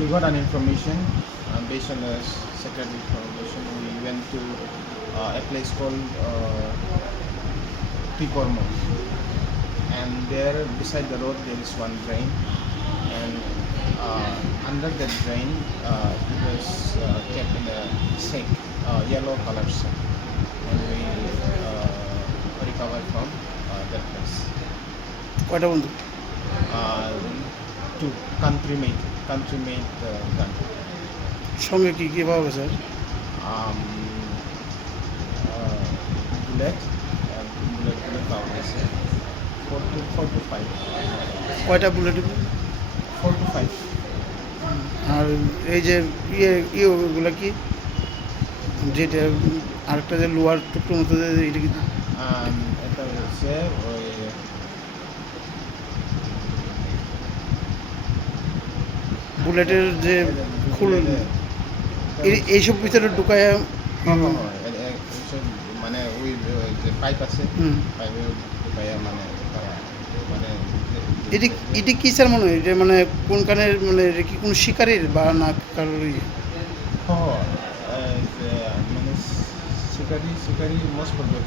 we got an information um, based on the secret information. We went to uh, a place called uh, Picormo, and there beside the road there is one drain, and uh, under that drain uh, it was uh, kept in a sink, uh, yellow color sink, and we uh, recovered from uh, that place. What happened? Country made, country made uh, gun. সঙ্গে কি কি um, uh, uh, bullet, bullet power is four to four to five, কয়টা bullet four to five. আর এই যে ইয়ে ইয়ে ওগুলো কি যেটা আরেকটা যে লোয়ার টুকরো মতো এটা কি Um, এটা হচ্ছে ওই বুলেটের যে খুল এইসব ভিতরে ঢুকায় হ্যাঁ, হ্যাঁ, হ্যাঁ, মানে ওই যে পাইপ আছে। পাইপে ঢুকাইয়া মানে মানে এটি এটি কি স্যার মনে হয় এটা মানে কোন কানের মানে এটা কি কোনো শিকারির বা না কারোর ইয়ে? মানে শিকারি শিকারি মোস্ট প্রবলেম